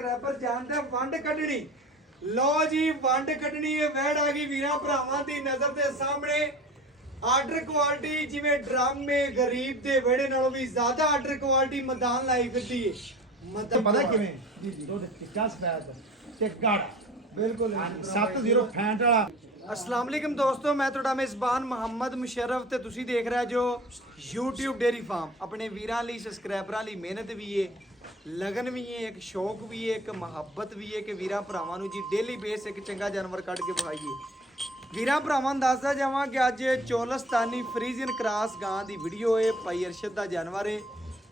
Subscriber ਜਾਣਦਾ ਵੰਡ ਕੱਢਣੀ। ਲੋ ਜੀ ਵੰਡ ਕੱਢਣੀ ਇਹ ਵੈੜ ਆ ਗਈ ਵੀਰਾਂ ਭਰਾਵਾਂ ਦੀ ਨਜ਼ਰ ਦੇ ਸਾਹਮਣੇ। ਆਰਡਰ ਕੁਆਲਿਟੀ ਜਿਵੇਂ ਡਰਾਮੇ ਗਰੀਬ ਦੇ ਵਿਹੜੇ ਨਾਲੋਂ ਵੀ ਜ਼ਿਆਦਾ ਆਰਡਰ ਕੁਆਲਿਟੀ ਮੈਦਾਨ ਲਾਈ ਫਿਰਦੀ ਹੈ। ਮਤਲਬ ਪਤਾ ਕਿਵੇਂ ਜੀ ਦੁੱਧ ਕਿੱਡਾ ਸਪੈਦ ਤੇ ਗਾੜਾ ਬਿਲਕੁਲ 70 ਫੈਂਟ ਵਾਲਾ। अस्सलाम वालेकुम दोस्तों, मैं ਤੁਹਾਡਾ ਮੇਜ਼ਬਾਨ ਮੁਹੰਮਦ ਮੁਸ਼ਰਫ ਤੇ ਤੁਸੀਂ ਦੇਖ ਰਹੇ ਜੋ YouTube ਡੇਰੀ ਫਾਰਮ। ਆਪਣੇ ਵੀਰਾਂ ਲਈ ਸਬਸਕ੍ਰਾਈਬਰਾਂ ਲਈ ਮਿਹਨਤ ਵੀ ਹੈ, ਲਗਨ ਵੀ ਹੈ, ਇੱਕ ਸ਼ੌਕ ਵੀ ਹੈ, ਇੱਕ ਮੁਹੱਬਤ ਵੀ ਹੈ ਕਿ ਵੀਰਾਂ ਭਰਾਵਾਂ ਨੂੰ ਜੀ ਡੇਲੀ ਬੇਸ ਇੱਕ ਚੰਗਾ ਜਾਨਵਰ ਕੱਢ ਕੇ ਵਿਖਾਈਏ। ਵੀਰਾਂ ਭਰਾਵਾਂ ਨੂੰ ਦੱਸਦਾ ਜਾਵਾਂ ਕਿ ਅੱਜ ਚੋਲਸਤਾਨੀ ਫਰੀਜ਼ੀਅਨ ਕ੍ਰਾਸ ਗਾਂ ਦੀ ਵੀਡੀਓ ਹੈ। ਭਾਈ ਅਰਸ਼ਦ ਦਾ ਜਾਨਵਰ ਹੈ।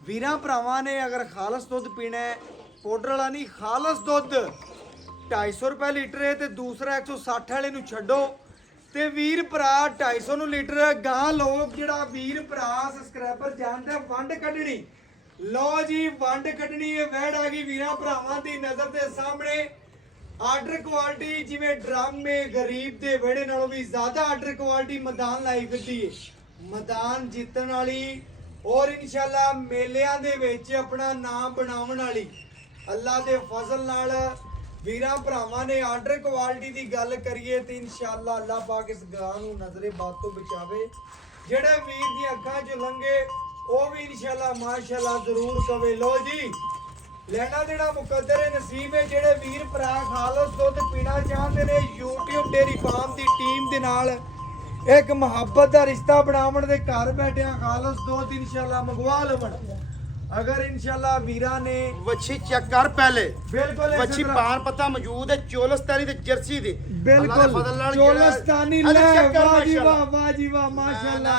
ਵੀਰਾਂ ਭਰਾਵਾਂ ਨੇ ਅਗਰ ਖਾਲਸ ਦੁੱਧ ਪੀਣਾ ਹੈ, ਪਾਊਡਰ ਵਾਲਾ ਨਹੀਂ, ਖਾਲਸ ਦੁੱਧ 250 रुपए लीटर है, तो दूसरा 160 वाले ਨੂੰ ਛੱਡੋ ਤੇ ਵੀਰ ਭਰਾ 250 ਨੂੰ ਲੀਟਰ ਗਾਂ ਲੋਕ ਜਿਹੜਾ ਵੀਰ ਭਰਾ ਸਬਸਕ੍ਰਾਈਬਰ ਜਾਣਦਾ ਵੰਡ ਕੱਢਣੀ। ਲੋ ਜੀ ਵੰਡ ਕੱਢਣੀ ਇਹ ਵੈੜ ਆ ਗਈ ਵੀਰਾਂ ਭਰਾਵਾਂ ਦੀ ਨਜ਼ਰ ਦੇ ਸਾਹਮਣੇ। ਆਰਡਰ ਕੁਆਲਿਟੀ ਜਿਵੇਂ ਡਰਾਮੇ ਗਰੀਬ ਦੇ ਵਿਹੜੇ ਨਾਲੋਂ ਵੀ ਜ਼ਿਆਦਾ ਆਰਡਰ ਕੁਆਲਿਟੀ ਮੈਦਾਨ ਲਾਈ ਫਿਰਦੀ ਹੈ। ਮੈਦਾਨ ਜਿੱਤਣ ਵਾਲੀ ਔਰ ਇਨਸ਼ਾਅੱਲਾ ਮੇਲਿਆਂ ਦੇ ਵਿੱਚ ਆਪਣਾ ਨਾਮ ਬਣਾਉਣ ਵਾਲੀ ਅੱਲਾ ਦੇ ਫਜ਼ਲ ਨਾਲ ਵੀਰਾਂ ਭਰਾਵਾਂ ਨੇ ਆਰਡਰ ਕੁਆਲਿਟੀ ਦੀ ਗੱਲ ਕਰੀਏ ਤੇ ਇਨਸ਼ਾਅੱਲਾ ਅੱਲਾਹ ਪਾਕ ਇਸ ਗਾਂ ਨੂੰ ਨਜ਼ਰੇ ਬਾਦ ਤੋਂ ਬਚਾਵੇ। ਜਿਹੜੇ ਵੀਰ ਦੀਆਂ ਅੱਖਾਂ 'ਚ ਲੰਗੇ ਉਹ ਵੀ ਇਨਸ਼ਾਅੱਲਾ ਮਾਸ਼ਾਅੱਲਾ ਜ਼ਰੂਰ ਕਵੇ। ਲੋ ਜੀ ਲੈਣਾ ਦੇਣਾ ਮੁਕੱਦਰ ਹੈ, ਨਸੀਬ ਹੈ। ਜਿਹੜੇ ਵੀਰ ਭਰਾ ਖਾਲਸ ਦੁੱਧ ਪੀਣਾ ਚਾਹੁੰਦੇ ਨੇ YouTube ਡੇਰੀ ਫਾਰਮ ਦੀ ਟੀਮ ਦੇ ਨਾਲ ਇੱਕ ਮੁਹੱਬਤ ਦਾ ਰਿਸ਼ਤਾ ਬਣਾਉਣ ਦੇ ਘਰ ਬੈਠਿਆਂ ਖਾਲਸ ਦੁੱਧ ਇਨਸ਼ਾਅੱਲਾ ਮੰਗਵਾ ਲਵਣ। अगर इंशाल्लाह वीरा ने ਵੱਛੀ ਚੈੱਕ ਕਰ ਪਹਿਲੇ। बिल्कुल ਵੱਛੀ ਪਾਨ ਪੱਤਾ ਮੌਜੂਦ ਹੈ, ਚੋਲਸਤਾਨੀ ਤੇ ਜਰਸੀ ਦੀ। बिल्कुल चोलस्तानी ले वाह जी वाह माशाल्लाह।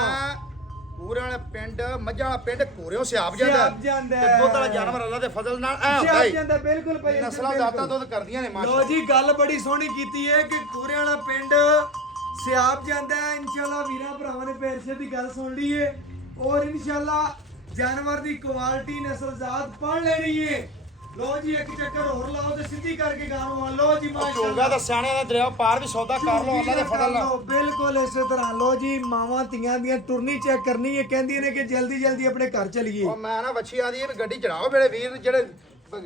ਪੂਰੇ ਵਾਲੇ ਪਿੰਡ ਮੱਝਾਂ ਵਾਲਾ ਪਿੰਡ ਕੋਰਿਓ ਸਿਆਬ ਜਾਂਦਾ ਜਾਂਦਾ ਤੇ ਦੁੱਧ ਵਾਲਾ ਜਾਨਵਰ ਅੱਲਾ ਦੇ ਫਜ਼ਲ ਨਾਲ ਐ ਹੁੰਦਾ ਸਿਆਬ ਜਾਂਦਾ ਬਿਲਕੁਲ ਭਾਈ। ਨਸਲਾਂ ਜ਼ਾਤਾਂ ਦੁੱਧ ਕਰਦੀਆਂ ਨੇ ਲੋ ਮਾਸ਼ਾਅੱਲਾ। ਜੀ ਗੱਲ ਬੜੀ ਸੋਹਣੀ ਕੀਤੀ ਹੈ ਕਿ ਕੋਰੇ ਵਾਲਾ ਪਿੰਡ ਸਿਆਬ ਜਾਂਦਾ ਹੈ। ਇਨਸ਼ਾਅੱਲਾ ਵੀਰਾਂ ਭਰਾਵਾਂ ਨੇ ਪੈਰਸੇ ਦੀ ਗੱਲ ਸੁਣ ਲਈ ਹੈ ਔਰ ਇਨਸ਼ਾਅੱਲਾ जानवर की क्वालिटी नस्ल जात पढ़ लेनी है। लो जी एक चक्कर और लाओ ते सीधी करके गानो लो जी ਚੋਗਾ ਦਾ ਸਿਆਣਿਆਂ ਦਾ ਦਰਿਆ ਪਾਰ ਵੀ ਸੌਦਾ ਕਰ ਲੋ ਅੱਲਾ ਦੇ ਫਜ਼ਲ ਨਾਲ। बिल्कुल इस तरह लो जी मावां तियां दी टुरनी चेक करनी है, कहंदी ने कि जल्दी जल्दी अपने घर चलिए। ਉਹ ਮੈਂ ਨਾ ਵੱਛੀ ਆਦੀ ਵੀ ਗੱਡੀ ਚੜਾਓ ਮੇਰੇ ਵੀਰ ਜਿਹੜੇ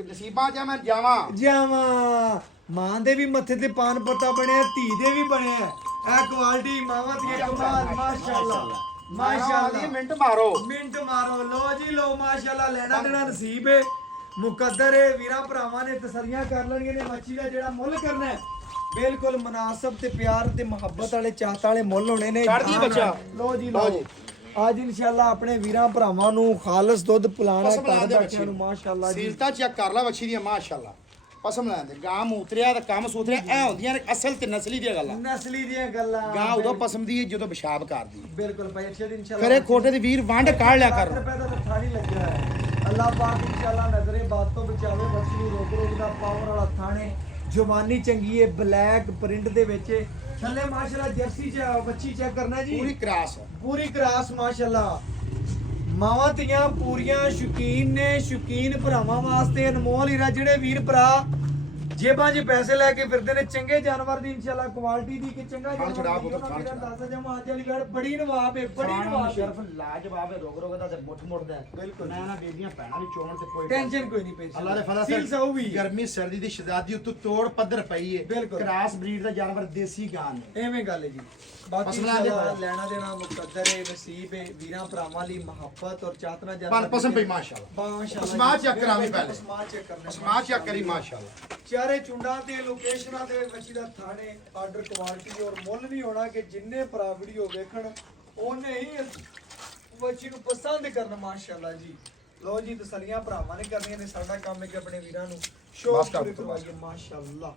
ਨਸੀਬਾਂ 'ਚ ਮੈਂ ਜਾਵਾਂ ਜਾਵਾਂ। ਮਾਂ ਦੇ ਵੀ ਮੱਥੇ ਤੇ ਪਾਨ ਪੱਤਾ ਬਣਿਆ, ਧੀ ਦੇ ਵੀ ਬਣਿਆ। ਇਹ ਕੁਆਲਿਟੀ ਮਾਵਾਂ ਦੀਆਂ ਕਮਾਲ ਮਾਸ਼ਾਅੱਲਾ माशाअल्लाह। मिनट मारो मिनट मारो। लो जी लो माशाअल्लाह लेना देना नसीब है, मुकद्दर है। वीरा भरावां ने तसल्लियां कर लेनियां ने। मच्छी दा जेड़ा मुੱਲ करना है बिल्कुल मुनासिब ते प्यार ते मोहब्बत वाले चाहत वाले मुੱਲ होने ने। चढ़दी बच्चा। लो जी लो आज इंशाअल्लाह अपने वीरा भरावां ਨੂੰ ਖਾਲਸ ਦੁੱਧ ਪਿਲਾਣਾ ਘਰ ਬੈਠਿਆਂ ਨੂੰ ਮਾਸ਼ਾਅੱਲਾ ਜੀ। ਸੀਲਤਾ ਚੈੱਕ ਕਰ ਲੈ ਵੱਛੀ ਦੀ ਮਾਸ਼ਾਅੱਲਾ। ਪਸਮ ਲੈਂਦੇ ਗਾਂ ਮੂਤਰਿਆ ਤੇ ਕੰਮ ਸੂਤਰਿਆ ਐ ਹੁੰਦੀਆਂ ਨੇ ਅਸਲ ਤੇ ਨਸਲੀ ਦੀਆਂ ਗੱਲਾਂ। ਨਸਲੀ ਦੀਆਂ ਗੱਲਾਂ ਗਾਂ ਉਦੋਂ ਪਸਮ ਦੀ ਜਦੋਂ ਪਿਸ਼ਾਬ ਕਰਦੀ ਬਿਲकुल ਭਾਈ। ਅੱਛਾ ਜੀ ਇੰਸ਼ਾਅੱਲਾ ਕਰੇ ਖੋਟੇ ਦੀ ਵੀਰ ਵੰਡ ਕਾੜ ਲਿਆ ਕਰ। ਰੁਪਏ ਦਾ ਥਾਣੀ ਲੱਗਿਆ ਹੈ। ਅੱਲਾਹ ਪਾਕ ਇੰਸ਼ਾਅੱਲਾ ਨਜ਼ਰੇ ਬਾਤ ਤੋਂ ਬਚਾਵੇ। ਬੱਚੀ ਨੂੰ ਰੋਕ ਰੋਕ ਦਾ ਪਾਵਰ ਵਾਲਾ ਥਾਣੇ ਜਵਾਨੀ ਚੰਗੀ ਹੈ, ਬਲੈਕ ਪ੍ਰਿੰਟ ਦੇ ਵਿੱਚ ਥੱਲੇ ਮਾਸ਼ਾਅੱਲਾ ਜਰਸੀ ਚ ਬੱਚੀ ਚੈੱਕ ਕਰਨਾ ਜੀ। ਪੂਰੀ ਕਰਾਸ ਪੂਰੀ ਕਰਾਸ ਮਾਸ਼ਾਅੱਲਾ। ਮਾਵਾਂ ਧੀਆਂ ਪੂਰੀਆਂ ਸ਼ੌਕੀਨ ਨੇ। ਸ਼ੌਕੀਨ ਭਰਾਵਾਂ ਵਾਸਤੇ ਅਨਮੋਲ ਹੀਰਾ। ਜਿਹੜੇ ਵੀਰ ਭਰਾ ਜੇਬਾਂ 'ਚ ਪੈਸੇ ਲੈ ਕੇ ਫਿਰਦੇ ਨੇ ਚੰਗੇ ਜਾਨਵਰ ਦੀ ਇਨਸ਼ਾਅੱਲਾ ਕੁਆਲਿਟੀ ਦੀ ਕਿ ਚੰਗਾ ਜਾਨਵਰ ਦੱਸ ਜਮਾ ਅੱਜ ਵਾਲੀ ਗੱਲ ਬੜੀ ਨਵਾਬ ਹੈ, ਬੜੀ ਨਵਾਬ ਸ਼ਰਫ ਲਾਜਵਾਬ ਹੈ। ਰੋਗ ਰੋਗ ਦਾ ਤੇ ਮੁੱਠ ਮੁੱਠਦਾ ਬਿਲਕੁਲ। ਮੈਂ ਨਾ ਬੇਬੀਆਂ ਭੈਣਾਂ ਵੀ ਚੋਣ ਤੇ ਕੋਈ ਟੈਨਸ਼ਨ ਕੋਈ ਨਹੀਂ ਪਈ। ਅੱਲਾ ਦੇ ਫਜ਼ਲ ਸਿਲ ਸੌ ਵੀ ਗਰਮੀ ਸਰਦੀ ਦੀ ਸ਼ਦਾਦੀ ਉੱਤੇ ਤੋੜ ਪੱਧਰ ਪਈ ਹੈ। ਬਿਲਕੁਲ। ਕਰਾਸ ਬਰੀਡ ਦਾ ਜਾਨਵਰ ਦੇਸੀ ਗਾਂ ਨੇ। ਐਵੇਂ ਗੱਲ ਹੈ ਜੀ। ਬਾਕੀ ਮਸਲਾ ਦੇ ਲੈਣਾ ਦੇਣਾ ਮੁਕੱਦਰ ਹੈ, ਨਸੀਬ ਹੈ। ਵੀਰਾਂ ਭਰਾਵਾਂ ਲਈ ਮੁਹੱਬਤ ਔਰ ਚਾਹਤਨਾ ਪਰ ਪਸੰਦ ਪਈ ਮਾਸ਼ਾਅੱਲਾ। ਮਾਸ਼ਾਅੱਲਾ ਅਸਮਾਤ ਚੈੱਕ ਕਰਾਂਗੇ ਪਹਿਲੇ। ਅਸਮਾਤ ਚੈੱਕ ਕਰਨਾ। ਅਸਮਾਤ ਚੈੱਕ ਕਰੀ ਮਾਸ਼ਾਅੱਲਾ। ਚਾਰੇ ਚੁੰਡਾਂ ਤੇ ਲੋਕੇਸ਼ਨਾਂ ਤੇ ਮੱਛੀ ਦਾ ਥਾਣੇ ਆਰਡਰ ਕੁਆਲਿਟੀ ਔਰ ਮੁੱਲ ਵੀ ਹੋਣਾ ਕਿ ਜਿੰਨੇ ਭਰਾ ਵੀਡੀਓ ਵੇਖਣ ਉਹਨੇ ਹੀ ਮੱਛੀ ਨੂੰ ਪਸੰਦ ਕਰਨਾ ਮਾਸ਼ਾਅੱਲਾ ਜੀ। ਲੋ ਜੀ ਤਸੱਲੀਆਂ ਭਰਾਵਾਂ ਨੇ ਕਰਨੀਆਂ ਨੇ। ਸਾਡਾ ਕੰਮ ਹੈ ਕਿ ਆਪਣੇ ਵੀਰਾਂ ਨੂੰ ਸ਼ੋਅ ਪੂਰੀ ਕਰਵਾਈਏ ਮਾਸ਼ਾਅੱਲਾ।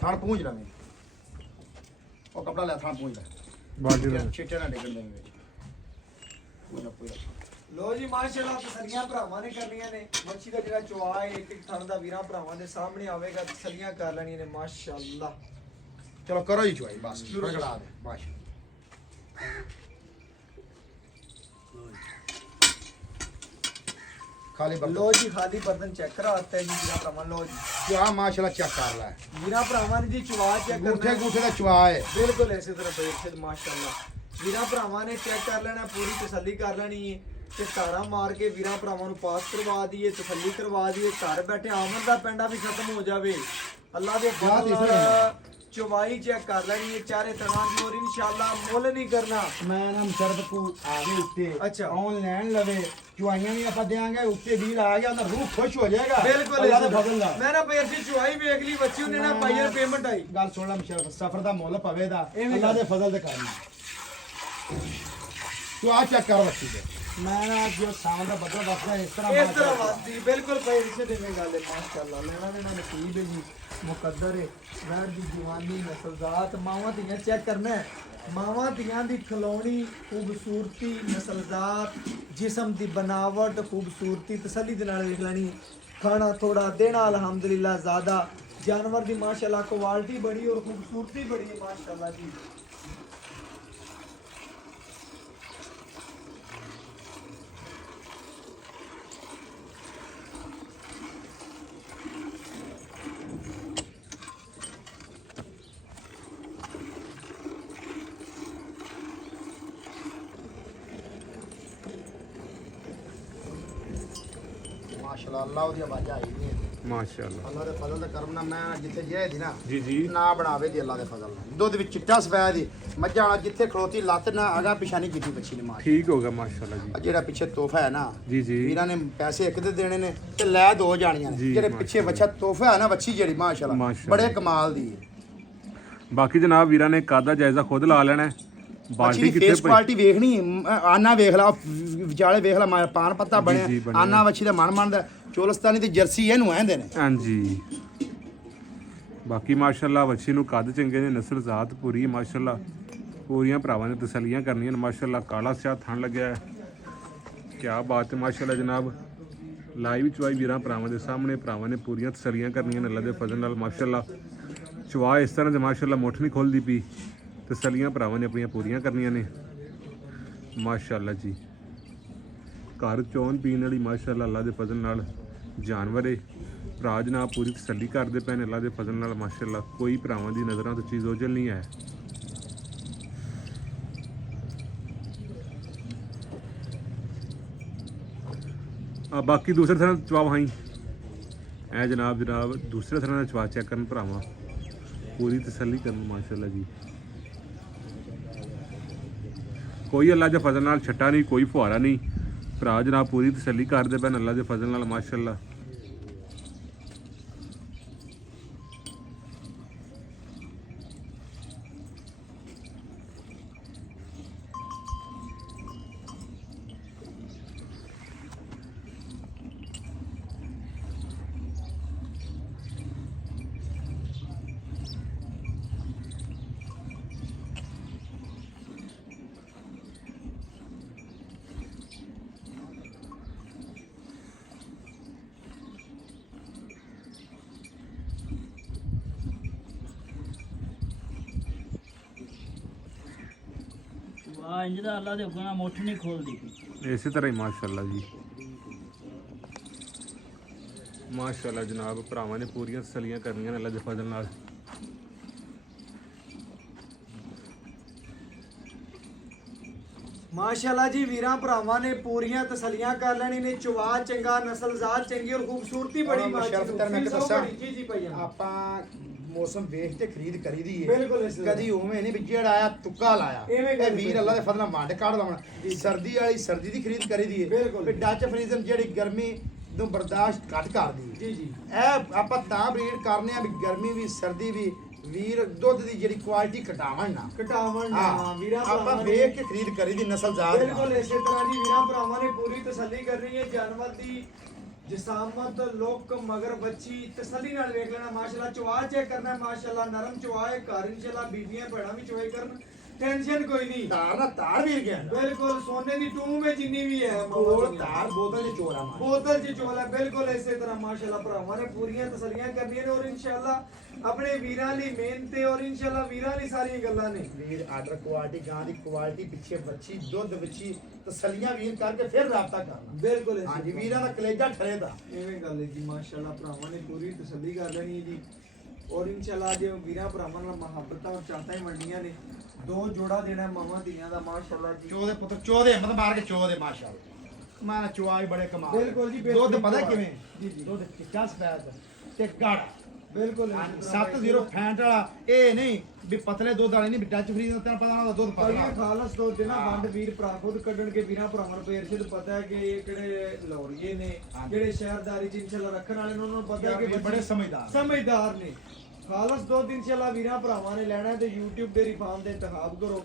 ਥਾਣ ਪੂੰਝ ਲਾਵੇਂ ਉਹ ਕਪੜਾ ਲੈ ਥਾਣ ਪੂੰਝ ਲੈ ਬਾਡੀ ਲੈ ਚਿੱਟੇ ਨਾ ਡਿੱਗਣ ਦੇ ਵਿੱਚ ਪੂਰਾ ਪੂਰਾ। ਲੋ ਜੀ ਮਾਸ਼ਾਅੱਲਾ ਤਸੱਲੀਆਂ ਭਰਾਵਾਂ ਨੇ ਕਰਨੀਆਂ ਨੇ। ਮੱਛੀ ਦਾ ਜਿਹੜਾ ਚੁਆ ਹੈ ਇੱਕ ਇੱਕ ਥਣ ਦਾ ਵੀਰਾਂ ਭਰਾਵਾਂ ਦੇ ਸਾਹਮਣੇ ਆਵੇਗਾ। ਤਸੱਲੀਆਂ ਕਰ ਲੈਣੀਆਂ ਨੇ ਮਾਸ਼ਾਅੱਲਾ। ਚਲੋ ਕਰੋ ਜੀ ਚੁਆਈ ਬਸ ਰਗੜਾ ਦੇ ਮਾਸ਼ਾਅੱਲਾ। ਖਾਲੀ ਬਰਤਨ। लो जी खाली बर्तन चेक करा आता है जी वीरा भरावां। लो जी ਚੁਆ ਮਾਸ਼ਾਅੱਲਾ ਚੈੱਕ ਕਰ ਲੈ। वीरा भरावां ने जी चुआ चेक ਗੂਠੇ ਗੂਠੇ ਦਾ ਚੁਆ ਹੈ बिल्कुल इसी तरह बेशद माशाअल्लाह। वीरा भरावां ने चेक कर लेना, पूरी तसल्ली कर लेनी है। ਤੇ ਧਾਰਾ ਮਾਰ ਕੇ ਵੀਰਾਂ ਭਰਾਵਾਂ ਨੂੰ ਪਾਸ ਕਰਵਾ ਦਈਏ, ਤਸੱਲੀ ਕਰਵਾ ਦਈਏ, ਘਰ ਬੈਠੇ ਆਮਦ ਦਾ ਪੈਂਡਾ ਵੀ ਖਤਮ ਹੋ ਜਾਵੇ। ਅੱਲਾ ਦੇ ਫਜ਼ਲ ਨਾਲ ਚਵਾਈ ਚੈੱਕ ਕਰ ਲੈਣੀ ਹੈ ਚਾਰੇ ਤਰ੍ਹਾਂ ਦੀ, ਔਰ ਇਨਸ਼ਾਅੱਲਾ ਮੁੱਲ ਨਹੀਂ ਕਰਨਾ। ਮੈਂ ਨਾ ਮੁਸ਼ਰਫ ਕੋ ਆਗੇ ਉੱਤੇ ਅੱਛਾ। ਆਨਲਾਈਨ ਲਵੇ ਚੁਆਈਆਂ ਵੀ ਆਪਾਂ ਦੇਾਂਗੇ, ਉੱਤੇ ਵੀਰ ਆ ਗਿਆ ਤਾਂ ਰੂਹ ਖੁਸ਼ ਹੋ ਜਾਏਗਾ। ਬਿਲਕੁਲ ਅੱਲਾ ਦੇ ਫਜ਼ਲ ਨਾਲ ਮੈਂ ਨਾ ਪੇਰ ਦੀ ਚੁਆਈ ਵੇਖ ਲਈ, ਬੱਚੀ ਉਹਨੇ ਨਾ ਪਾਈਰ ਪੇਮੈਂਟ ਆਈ। ਗੱਲ ਸੁਣ ਲੈ ਮੁਸ਼ਰਫ, ਸਫਰ ਦਾ ਮੁੱਲ ਪਵੇ ਦਾ ਅੱਲਾ ਦੇ ਫਜ਼ਲ ਦੇ ਕਾਰਨ ਤੂੰ ਆ ਚੈੱਕ ਕਰ ਬੱਚੀ ਦੇ। ਮੈਂ ਨਾ ਜੋ ਸਾਵਣ ਦਾ ਬੱਦਲ ਵਸਦਾ ਇਸ ਤਰ੍ਹਾਂ ਵਸਦੀ ਬਿਲਕੁਲ ਪਈ ਇਸੇ ਦੇ ਗੱਲ ਹੈ। ਮਾਸ਼ਾਅੱਲਾ ਲੈਣਾ ਦੇਣਾ ਨਸੀਬ ਹੈ ਜੀ, ਮੁਕੱਦਰ ਹੈ। ਵੈਰ ਦੀ ਜਵਾਨੀ ਨਸਲਜ਼ਾਤ ਮਾਵਾਂ ਦੀਆਂ ਚੈੱਕ ਕਰਨਾ ਹੈ। ਮਾਵਾਂ ਦੀਆਂ ਦੀ ਖਲੋਣੀ ਖੂਬਸੂਰਤੀ, ਨਸਲਜ਼ਾਤ, ਜਿਸਮ ਦੀ ਬਨਾਵਟ, ਖੂਬਸੂਰਤੀ ਤਸੱਲੀ ਦੇ ਨਾਲ ਵੇਖ ਲੈਣੀ। ਖਾਣਾ ਥੋੜਾ ਦੇਣਾ ਅਲਹਮਦੁਲਿल्लाह ज़्यादा, जानवर ਦੀ माशाल्लाह क्वालिटी बड़ी और खूबसूरती बड़ी है माशाल्लाह जी। ਮਾਸ਼ਾਅੱਲਾ ਅੱਲਾ ਉਹਦੀ ਆਵਾਜ਼ ਆਈ ਨਹੀਂ ਮਾਸ਼ਾਅੱਲਾ ਅੱਲਾ ਦੇ ਫਜ਼ਲ ਦਾ ਕਰਮ ਨਾਲ ਮੈਂ ਜਿੱਥੇ ਜੇ ਦੀ ਨਾ ਜੀ ਜੀ ਨਾ ਬਣਾਵੇ ਦੀ ਅੱਲਾ ਦੇ ਫਜ਼ਲ ਨਾਲ ਦੁੱਧ ਵਿੱਚ ਚਿੱਟਾ ਸਫੈਦ ਦੀ ਮੱਝਾਂ ਵਾਲਾ ਜਿੱਥੇ ਖਲੋਤੀ ਲੱਤ ਨਾ ਅਗਾ ਪਿਛਾਣੀ ਕੀਤੀ ਬੱਚੀ ਨੇ ਮਾਰ ਠੀਕ ਹੋ ਗਿਆ ਮਾਸ਼ਾਅੱਲਾ ਜੀ। ਜਿਹੜਾ ਪਿੱਛੇ ਤੋਹਫਾ ਹੈ ਨਾ ਜੀ ਜੀ ਵੀਰਾਂ ਨੇ ਪੈਸੇ ਇੱਕ ਦੇ ਦੇਣੇ ਨੇ ਤੇ ਲੈ ਦੋ ਜਾਣੀਆਂ ਨੇ। ਜੀ, ਜਿਹੜੇ ਪਿੱਛੇ ਬੱਚਾ ਤੋਹਫਾ ਹੈ ਨਾ ਬੱਚੀ ਜਿਹੜੀ ਮਾਸ਼ਾਅੱਲਾ ਮਾਸ਼ਾਅੱਲਾ। ਬੜੇ ਕਮਾਲ ਦੀ ਹੈ। ਬਾਕੀ ਜਨਾਬ ਵੀਰਾਂ ਨੇ ਕਾਦਾ ਜਾਇਜ਼ਾ ਖੁਦ ਲਾ ਲੈਣਾ ਹੈ। ਬੱਚੀ ਬਾਲਟੀ ਦੀ ਕਿੱਥੇ ਫੇਸ ਪਈ ਕੁਆਲਿਟੀ ਵੇਖਣੀ ਆਨਾ ਵੇਖ ਲਾ ਵਿਚਾਲੇ ਵੇਖ ਲਾ ਪਾਨ ਪੱਤਾ ਜੀ, ਬਣਿਆ ਬਣਿਆ। ਆਨਾ ਵੱਛੀ ਦਾ ਮਨ ਦਾ ਚੋਲਸਤਾਨੀ ਦੀ ਜਰਸੀ ਇਹਨੂੰ ਆਂਦੇ ਨੇ। ਹਾਂਜੀ ਬਾਕੀ ਮਾਸ਼ਾਅੱਲਾ ਵੱਛੀ ਨੂੰ ਕੱਦ ਚੰਗੇ ਨੇ, ਨਸਲ ਜ਼ਾਤ ਪੂਰੀ ਹੈ ਮਾਸ਼ਾਅੱਲਾ। ਪੂਰੀਆਂ ਭਰਾਵਾਂ ਨੇ ਤਸੱਲੀਆਂ ਕਰਨੀਆਂ ਨੇ ਮਾਸ਼ਾਅੱਲਾ। ਕਾਲਾ ਸਿਆਹ ਥਣ ਲੱਗਿਆ ਹੈ, ਕੀ ਬਾਤ ਹੈ ਮਾਸ਼ਾਅੱਲਾ ਜਨਾਬ। ਲਾਈਵ ਚਵਾਈ ਵੀਰਾਂ ਭਰਾਵਾਂ ਦੇ ਸਾਹਮਣੇ ਭਰਾਵਾਂ ਨੇ ਪੂਰੀਆਂ ਤਸੱਲੀਆਂ ਕਰਨੀਆਂ ਨੇ ਅੱਲਾ ਦੇ ਫਜ਼ਲ ਨਾਲ ਮਾਸ਼ਾਅੱਲਾ। ਚਵਾ ਇਸ ਤਰ੍ਹਾਂ ਦੇ ਮਾਸ਼ਾਅੱਲਾ ਮੁੱਠ ਨਹੀਂ ਖੁੱਲਦੀ ਪਈ, ਤਸੱਲੀਆਂ ਭਰਾਵਾਂ ਨੇ ਆਪਣੀਆਂ ਪੂਰੀਆਂ ਕਰਨੀਆਂ ਨੇ ਮਾਸ਼ਾਅੱਲਾ ਜੀ। ਘਰ ਚੋਣ ਪੀਣ ਵਾਲੀ ਮਾਸ਼ਾਅੱਲਾ ਅੱਲਾ ਦੇ ਫਜ਼ਲ ਨਾਲ ਜਾਨਵਰ ਏ। ਭਰਾ ਜਨਾਬ ਪੂਰੀ ਤਸੱਲੀ ਕਰਦੇ ਪਏ ਨੇ ਅੱਲਾ ਦੇ ਫਜ਼ਲ ਨਾਲ ਮਾਸ਼ਾਅੱਲਾ। ਕੋਈ ਭਰਾਵਾਂ ਦੀ ਨਜ਼ਰਾਂ ਤੋਂ ਚੀਜ਼ ਓਝਲ ਨਹੀਂ ਹੈ। ਬਾਕੀ ਦੂਸਰੇ ਤਰ੍ਹਾਂ ਚਵਾ ਵਹਾਈ ਐ ਜਨਾਬ ਦੂਸਰੇ ਤਰ੍ਹਾਂ ਦਾ ਚਵਾ ਚੈੱਕ ਕਰਨ ਭਰਾਵਾਂ, ਪੂਰੀ ਤਸੱਲੀ ਕਰਨ ਮਾਸ਼ਾਅੱਲਾ ਜੀ। ਕੋਈ ਅੱਲਾ ਦੇ ਫਜ਼ਲ ਨਾਲ ਛੱਟਾ ਨਹੀਂ, ਕੋਈ ਫੁਹਾਰਾ ਨਹੀਂ। ਭਰਾ ਜਨਾਬ ਪੂਰੀ ਤਸੱਲੀ ਕਰਦੇ ਪਏ ਅੱਲਾ ਦੇ ਫਜ਼ਲ ਨਾਲ ਮਾਸ਼ਾਅੱਲਾ। ਵਾਹ ਇੰਜ ਦਾ ਅੱਲਾ ਦੇ ਹੁਕਮ ਨਾਲ ਮੁੱਠ ਨਹੀਂ ਖੋਲਦੀ। ਇਸੇ ਤਰ੍ਹਾਂ ਹੀ ਮਾਸ਼ਾਅੱਲਾ ਜੀ ਮਾਸ਼ਾਅੱਲਾ ਜਨਾਬ। ਭਰਾਵਾਂ ਨੇ ਪੂਰੀਆਂ ਤਸੱਲੀਆਂ ਕਰਨੀਆਂ ਨੇ ਅੱਲਾ ਦੇ ਫਜ਼ਲ ਨਾਲ। ਮਾਸ਼ਾਅੱਲਾ ਜੀ ਵੀਰਾਂ ਭਰਾਵਾਂ ਨੇ ਪੂਰੀਆਂ ਤਸੱਲੀਆਂ ਕਰ ਲੈਣੀ ਨੇ। ਚਵਾ ਚੰਗਾ, ਨਸਲਜ਼ਾਤ ਚੰਗੀ ਔਰ ਖੂਬਸੂਰਤੀ ਬੜੀ ਜੀ ਜੀ ਭਾਈ ਆਪਾਂ ਮੌਸਮ ਵੇਖ ਤੇ ਖਰੀਦ ਕਰੀਦੀ ਏ। ਬਿਲਕੁਲ ਇਸ ਤਰ੍ਹਾਂ। ਕਦੀ ਉਵੇਂ ਨਹੀਂ ਵੀ ਜਿਹੜਾ ਆਇਆ ਤੁੱਕਾ ਲਾਇਆ। ਇਵੇਂ ਇਹ ਗੱਲ ਵੀਰ ਅੱਲਾ ਦੇ ਫਜ਼ਲ ਨਾਲ ਵੰਡ ਕੱਢ ਲਾਉਣਾ। ਸਰਦੀ ਵਾਲੀ ਸਰਦੀ ਦੀ ਖਰੀਦ ਕਰੀਦੀ ਏ। ਬਿਲਕੁਲ। ਵੀ ਡੱਚ ਫਰੀਜ਼ਨ ਜਿਹੜੀ ਗਰਮੀ ਨੂੰ ਬਰਦਾਸ਼ਤ ਘੱਟ ਕਰਦੀ ਏ। ਜੀ ਜੀ ਇਹ ਆਪਾਂ ਤਾਂ ਬਰੀਡ ਕਰਨੇ ਆ ਵੀ ਗਰਮੀ ਵੀ ਸਰਦੀ ਵੀ ਵੀਰ ਦੁੱਧ ਦੀ ਜਿਹੜੀ ਕੁਆਲਿਟੀ ਘਟਾਵਣ ਨਾ। ਘਟਾਵਣ ਨਾ ਹਾਂ, ਵੀਰਾਂ ਆਪਾਂ ਭਰਾਵਾਂ ਨੇ ਵੇਖ ਕੇ ਖਰੀਦ ਕਰੀਦੀ ਨਸਲ ਜ਼ਾਤ ਨਾਲ। ਬਿਲਕੁਲ ਇਸੇ ਤਰ੍ਹਾਂ ਜੀ ਵੀਰਾਂ ਭਰਾਵਾਂ ਨੇ ਪੂਰੀ ਤਸੱਲੀ ਕਰਨੀ ਹੈ। ਜਾਨਵਰ ਦੀ ਜਿਸਾਮਤ, ਲੁੱਕ, ਮਗਰ ਬੱਚੀ ਤਸੱਲੀ ਨਾਲ ਵੇਖ ਲੈਣਾ ਮਾਸ਼ਾਅੱਲਾ। ਚਵਾ ਚੈੱਕ ਕਰਨਾ ਮਾਸ਼ਾਅੱਲਾ। ਨਰਮ ਚਵਾ ਹੈ, ਘਰ ਇਨਸ਼ਾਅੱਲਾ ਬੀਬੀਆਂ ਭੈਣਾਂ ਵੀ ਚੋਏ ਕਰਨ, ਟੈਨਸ਼ਨ ਕੋਈ ਨਹੀਂ। ਤਾਰ ਨਾ ਤਾਰ ਵੀਰ ਗਿਆ ਬਿਲਕੁਲ ਸੋਨੇ ਦੀ ਟੂਮ ਹੈ ਜਿੰਨੀ ਵੀ ਹੈ। ਕੋਲ ਤਾਰ ਬੋਤਲ ਚ ਚੋਰਾ ਮਾਰ। ਬੋਤਲ ਚ ਚੋਲਾ ਬਿਲਕੁਲ ਇਸੇ ਤਰ੍ਹਾਂ ਮਾਸ਼ਾਅੱਲਾ ਭਰਾਵਾਂ ਨੇ ਪੂਰੀਆਂ ਤਸੱਲੀਆਂ ਕਰਨੀਆਂ ਨੇ ਔਰ ਇਨਸ਼ਾਅੱਲਾ ਆਪਣੇ ਵੀਰਾਂ ਲਈ ਮਿਹਨਤ ਤੇ ਔਰ ਇਨਸ਼ਾਅੱਲਾ ਵੀਰਾਂ ਲਈ ਸਾਰੀਆਂ ਗੱਲਾਂ ਨੇ। ਵੀਰ ਆਰਡਰ ਕੁਆਲਿਟੀ ਗਾਂ ਦੀ ਕੁਆਲਿਟੀ ਪਿੱਛੇ ਬੱਚੀ ਦੁੱਧ ਬੱਚੀ ਤਸੱਲੀਆਂ ਵੀਰ ਕਰਕੇ ਫਿਰ ਰਾਬਤਾ ਕਰਨਾ। ਬਿਲਕੁਲ ਇਸੇ ਹਾਂਜੀ ਤਰ੍ਹਾਂ। ਵੀਰਾਂ ਦਾ ਕਲੇਜਾ ਠਰੇ ਦਾ ਐਵੇਂ ਗੱਲ ਹੈ ਜੀ ਮਾਸ਼ਾਅੱਲਾ। ਭਰਾਵਾਂ ਨੇ ਪੂਰੀ ਤਸੱਲੀ ਕਰ ਲੈਣੀ ਹੈ ਜੀ ਔਰ ਇਨਸ਼ਾਅੱਲਾ ਅੱਜ ਵੀਰਾਂ ਭਰਾਵਾਂ ਨਾਲ ਮੁਹੱਬਤਾਂ ਔਰ ਚਾਹਤਾਂ ਹੀ ਵੰਡੀਆਂ ਨੇ। ਦੋ ਜੋੜਾ ਦੇਣਾ ਮਾਵਾਂ ਧੀਆਂ ਦਾ ਮਾਸ਼ਾਅੱਲਾ ਜੀ। ਚੋਦੇ ਪੁੱਤਰ ਚੋਦੇ ਹਿੰਮਤ ਮਾਰ ਕੇ ਚੋਦੇ ਮਾਸ਼ਾਅੱਲਾ। ਮਾਂ ਚੁਆਈ ਬੜੇ ਕਮਾਲ ਬਿਲਕੁਲ ਜੀ, ਦੁੱਧ ਬਿਲਕੁਲ ਪਤਾ ਚੁਆਈ। ਕਿਵੇਂ ਜੀ, ਜੀ। ਦੁੱਧ ਚਿੱਟਾ ਸਫੈਦ ਤੇ ਗਾੜਾ ਬਿਲਕੁਲ 70 ਫੈਂਟ ਵਾਲਾ ਇਹ ਨਹੀਂ ਵੀ ਪਤਲੇ ਦੁੱਧ ਵਾਲੇ ਨਹੀਂ ਵੀ ਟੱਚ ਫਰੀ ਦਾ ਤੈਨੂੰ ਪਤਾ ਉਹਨਾਂ ਦਾ ਦੁੱਧ ਭਾਈ ਪਤਲਾ ਖਾਲਸ ਤੋਂ ਨਾ ਵੰਡ ਵੀਰ ਭਰਾ ਖੁਦ ਕੱਢਣ ਕੇ ਵੀਰਾਂ ਭਰਾਵਾਂ ਨੂੰ ਪੇਰਸ਼ਦ ਪਤਾ ਹੈ ਕਿ ਇਹ ਕਿਹੜੇ ਲੋਰੀਏ ਨੇ ਜਿਹੜੇ ਸ਼ਹਿਰਦਾਰੀ ਚ ਇਨਸ਼ਾਅੱਲਾ ਰੱਖਣ ਵਾਲੇ ਨੇ ਉਹਨਾਂ ਨੂੰ ਪਤਾ ਹੈ ਕਿ ਇਹ ਬੜੇ ਸਮਝਦਾਰ ਨੇ। ਖਾਲਸ ਦੁੱਧ ਇਨਸ਼ਾਅੱਲਾ ਵੀਰਾਂ ਭਰਾਵਾਂ ਨੇ ਲੈਣਾ ਹੈ ਤੇ YouTube ਡੇਅਰੀ ਫਾਰਮ ਦੇ ਇੰਤਖਾਬ ਕਰੋ।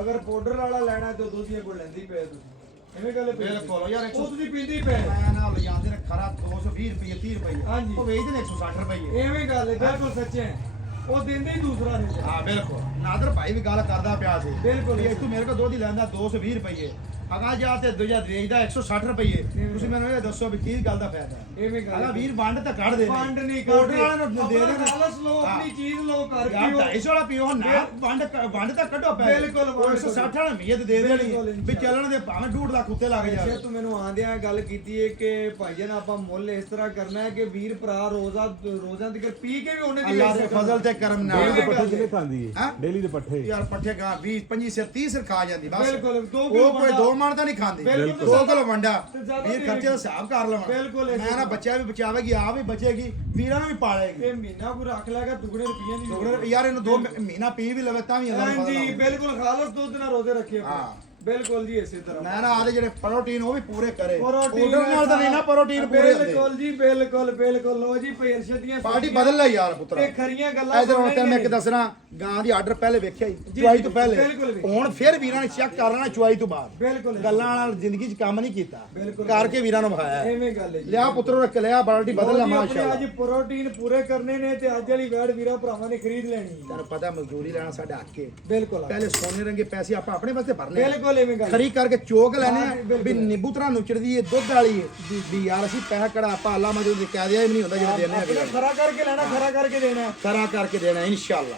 ਅਗਰ ਪਾਊਡਰ ਵਾਲਾ ਲੈਣਾ ਹੈ ਤੇ ਦੁੱਧ ਦੀਆਂ ਕੋਲ ਲੈਂਦੀ ਪਏ ਤੁਸੀਂ ਐਵੇਂ ਗੱਲ ਹੈ ਬਿਲਕੁਲ ਯਾਰ ਉਹ ਤੁਸੀਂ ਪੀਂਦੀ ਪਏ ਮੈਂ ਨਾ ਲੈ ਜਾਂਦੇ ਨੇ ਖਰਾ 220 ਰੁਪਏ 30 ਰੁਪਏ ਹਾਂਜੀ। ਉਹ ਵੇਚਦੇ ਨੇ 160 ਰੁਪਏ ਐਵੇਂ ਗੱਲ ਹੈ ਬਿਲਕੁਲ ਸੱਚੇ ਹੈ ਉਹ ਦਿੰਦੇ ਹੀ ਦੂਸਰਾ ਨੇ ਹਾਂ ਬਿਲਕੁਲ ਨਾਦਰ ਭਾਈ ਵੀ ਗੱਲ ਕਰਦਾ ਪਿਆ ਸੀ ਬਿਲਕੁਲ। ਵੀ ਤੂੰ ਮੇਰੇ ਕੋਲ ਦੁੱਧ ਹੀ ਲੈਂਦਾ 220 ਰੁਪਏ ਅਗਾ ਜਾ ਤੇ ਦੂਜਾ ਵੇਚਦਾ 160 ਰੁਪਏ ਤੁਸੀਂ ਮੈਨੂੰ ਇਹ ਦੱਸੋ ਵੀ ਕੀ ਗੱਲ ਦਾ ਫਾਇਦਾ ਹੈ ਐਵੇਂ ਗੱਲ ਅਗਾ ਵੀਰ ਵੰਡ ਤਾਂ ਕੱਢ ਦੇ ਫੰਡ ਨਹੀਂ ਪਾਊਡਰ ਵਾਲੇ ਨੂੰ ਦੇ ਦੇ ਖਾਲਸ ਲੋ ਆਪਣੀ ਚੀਜ਼ ਲੋ ਕਰ ਯਾਰ ਪੀਓ 250 ਵਾਲਾ ਪੀਓ ਨਾ ਵੰਡ ਤਾਂ ਕੱਢੋ ਪੈ ਬਿਲਕੁਲ, ਵੰਡ 160 ਵਾਲਾ ਮੀਤ ਦੇ ਦੇਣੀ ਬਿਲਕੁਲ, ਵੀ ਚੱਲਣ ਦੇ ਭਾਵੇਂ 2.5 ਲੱਖ ਉੱਤੇ ਲੱਗ ਜੇ ਜਾਵੇ ਤੂੰ ਮੈਨੂੰ ਆਂਦਿਆਂ ਗੱਲ ਕੀਤੀ ਹੈ ਕਿ ਭਾਈਜਾਨ ਆਪਾਂ ਮੁੱਲ ਇਸ ਤਰ੍ਹਾਂ ਕਰਨਾ ਹੈ ਕਿ ਵੀਰ ਭਰਾ ਰੋਜ਼ਾਂ ਤੱਕ ਪੀ ਕੇ ਵੀ ਉਹਨੇ ਦੀ ਅੱਲਾਹ ਦੇ ਫਜ਼ਲ ਤੇ ਕਰਮ ਨਾਲ ਡੇਲੀ ਦੇ ਪੱਠੇ ਕਿੰਨੇ ਖਾਂਦੀ ਹੈਂ? ਹੈ ਡੇਲੀ ਦੇ ਪੱਠੇ ਯਾਰ ਪੱਠੇ ਗਾ 20 25 ਸਿਰ 30 ਸਿਰ ਖਾ ਜਾਂਦੀ ਬਸ ਬਿਲਕੁਲ, ਦੋ ਉਹ ਕਿਲੋ ਕੋਈ ਵੰਡਾ। 2 ਮਣ ਤਾਂ ਨਹੀਂ ਖਾਂਦੀ ਬਿਲਕੁਲ, 2 ਕਿਲੋ ਵੰਡਾ ਤੇ ਜ਼ਿਆਦਾ ਵੀਰ ਖਰਚੇ ਦਾ ਹਿਸਾਬ ਕਰ ਲਵਾਂ ਬਿਲਕੁਲ, ਇਸੇ ਮੈਂ ਨਾ ਬੱਚਾ ਵੀ ਬਚਾਵੇਗੀ ਆਪ ਵੀ ਬਚੇਗੀ ਵੀਰਾਂ ਨੂੰ ਵੀ ਪਾਲੇਗੀ ਇਹ ਮਹੀਨਾ ਕੋ ਰੱਖ ਲੈਗਾ ਦੁਗਣੇ ਰੁਪਈਏ ਨਹੀਂ ਦੁਗਣੇ ਯਾਰ ਇਹਨੂੰ 2 ਮਹੀਨਾ ਪੀ ਵੀ ਲਵੇ ਤਾਂ ਵੀ ਅੱਲਾਹ ਨੂੰ ਹਾਂਜੀ ਪਤਾ ਬਿਲਕੁਲ ਖਾਲਸ ਦੁੱਧ ਨਾਲ ਰੋਜ਼ੇ ਰੱਖੇ ਆਪਣੇ। ਹਾਂ। ਬਿਲਕੁਲ ਜੀ ਇਸੇ ਤਰ੍ਹਾਂ ਮੈਂ ਨਾ ਆਦੇ ਜਿਹੜੇ ਪ੍ਰੋਟੀਨ ਉਹ ਵੀ ਪੂਰੇ ਕਰੇ ਪ੍ਰੋਟੀਨ ਉਹਦੇ ਨਾਲ ਤਾਂ ਨਹੀਂ ਨਾ ਪ੍ਰੋਟੀਨ ਪੂਰੇ ਹੁੰਦੇ ਬਿਲਕੁਲ ਜੀ ਬਿਲਕੁਲ ਲੋ ਜੀ ਪੇਰਸ਼ਦ ਦੀਆਂ ਪਾਰਟੀ ਬਦਲ ਲੈ ਯਾਰ ਪੁੱਤਰਾ ਇਹ ਖਰੀਆਂ ਗੱਲਾਂ ਇਧਰ ਹੁਣ ਤੈਨੂੰ ਮੈਂ ਇੱਕ ਸੁਣਨੀਆਂ ਦੱਸਣਾ ਗਾਂ ਦੀ ਆਰਡਰ ਪਹਿਲੇ ਵੇਖਿਆ ਹੀ ਜੀ, ਚੁਆਈ ਤੋਂ ਬਿਲਕੁਲ ਪਹਿਲੇ ਵੀ। ਹੁਣ ਫਿਰ ਵੀਰਾਂ ਨੇ ਚੈੱਕ ਕਰ ਲੈਣਾ ਚੁਆਈ ਤੋਂ ਬਾਅਦ ਬਿਲਕੁਲ ਗੱਲਾਂ ਨਾਲ ਜ਼ਿੰਦਗੀ 'ਚ ਕੰਮ ਨਹੀਂ ਕੀਤਾ ਬਿਲਕੁਲ। ਕਰਕੇ ਵੀਰਾਂ ਨੂੰ ਵਿਖਾਇਆ ਐਵੇਂ ਗੱਲ ਹੈ ਜੀ ਲਿਆ ਪੁੱਤਰੋ ਰੱਖ ਲਿਆ ਬਾਲਟੀ ਬਦਲ ਲੈ ਲਓ ਜੀ, ਆਪਣੇ ਮਾਸ਼ਾਅੱਲਾ ਅੱਜ ਪ੍ਰੋਟੀਨ ਪੂਰੇ ਕਰਨੇ ਨੇ ਤੇ ਅੱਜ ਵਾਲੀ ਵੈੜ ਵੀਰਾਂ ਭਰਾਵਾਂ ਨੇ ਖਰੀਦ ਲੈਣੀ ਹੈ। ਤੈਨੂੰ ਪਤਾ ਮਜ਼ਦੂਰੀ ਲੈਣਾ ਸਾਡੇ ਹੱਕ ਕੇ ਬਿਲਕੁਲ ਪਹਿਲੇ ਸੋਨੇ ਰੰਗੇ ਪੈਸੇ ਆਪਾਂ ਆਪਣੇ ਵਾਸਤੇ ਭਰਨੇ ਆ। ਬਿਲਕੁਲ ਐਵੇਂ ਗੱਲ ਖਰੀ ਕਰਕੇ ਚੋਕ ਲੈਣੇ ਹਾਂ, ਆ ਬਿਲਕੁਲ। ਵੀ ਨਿੰਬੂ ਤਰਾ ਨੁਚੜਦੀ ਏ ਦੁੱਧ ਵਾਲੀ ਏ ਵੀ ਯਾਰ ਅਸੀਂ ਪੈਸਾ ਕੜਾ ਆਪਾਂ ਅੱਲਾ ਮਜਦੂਰ ਦੇ ਕਹਿ ਦਿਆ ਹੀ ਨਹੀਂ ਹੁੰਦਾ ਜਿਹੜਾ ਦੇਣੇ ਆ ਆਪਣੇ ਵੀਰਾਂ ਖਰਾ ਕਰਕੇ ਲੈਣਾ ਖਰਾ ਕਰਕੇ ਦੇਣਾ ਕਰਾ ਕਰਕੇ ਦੇਣਾ ਇਨਸ਼ਾਅੱਲਾ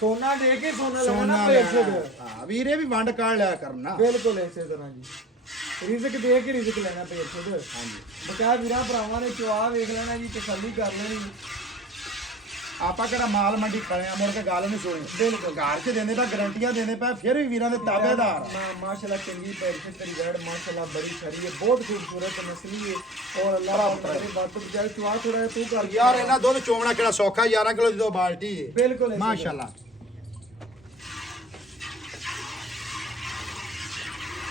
ਸੋਨਾ ਦੇ ਕੇ ਸੋਨਾ ਲੈਣਾ ਸੋਨਾ ਪੇਰਸ਼ਦ ਲੈਣਾ ਹਾਂ ਵੀਰੇ ਵੀ ਵੰਡ ਕਾੜ ਲਿਆ ਕਰਨਾ ਬਿਲਕੁਲ ਇਸੇ ਤਰ੍ਹਾਂ ਜੀ ਰਿਜ਼ਕ ਦੇ ਕੇ ਰਿਜ਼ਕ ਲੈਣਾ ਪੇਰਸ਼ਦ ਹਾਂਜੀ ਬਚਾ ਵੀਰਾਂ ਭਰਾਵਾਂ ਨੇ ਚੁਆ ਵੇਖ ਲੈਣਾ ਜੀ ਤਸੱਲੀ ਕਰ ਲੈਣੀ ਆਪਾਂ ਕਿਹੜਾ ਮਾਲ ਮੰਡੀ ਖੜੇ ਆ ਮੁੜ ਕੇ ਗੱਲ ਨਹੀਂ ਸੁਣੀ ਬਿਲਕੁਲ ਘਰ 'ਚ ਦਿੰਦੇ ਤਾਂ ਗਰੰਟੀਆਂ ਦਿੰਦੇ ਪਏ ਫਿਰ ਵੀ ਵੀਰਾਂ ਦੇ ਤਾਬੇਦਾਰ ਮਾਸ਼ਾਅੱਲਾ ਚੰਗੀ ਪੈਰਸ਼ਦ ਤੇਰੀ ਵੈੜ ਮਾਸ਼ਾਅੱਲਾ ਬੜੀ ਖਰੀ ਹੈ ਬਹੁਤ ਖੂਬਸੂਰਤ ਨਸਲੀ ਹੈ ਔਰ ਅੱਲਾਹ ਤੇਰੇ ਬਾਤ ਤੋਂ ਬਚਾਏ ਚੁਆ ਥੋੜਾ ਤੂੰ ਕਰ ਯਾਰ ਇਹਨਾਂ ਦੁੱਧ ਚੋਵਣਾ ਕਿਹੜਾ ਸੌਖਾ 11 ਕਿਲੋ ਦੀ ਦੋ ਬਾਲਟੀ ਏ ਬਿਲਕੁਲ ਇਸੇ ਮਾਸ਼ਾਅੱਲਾ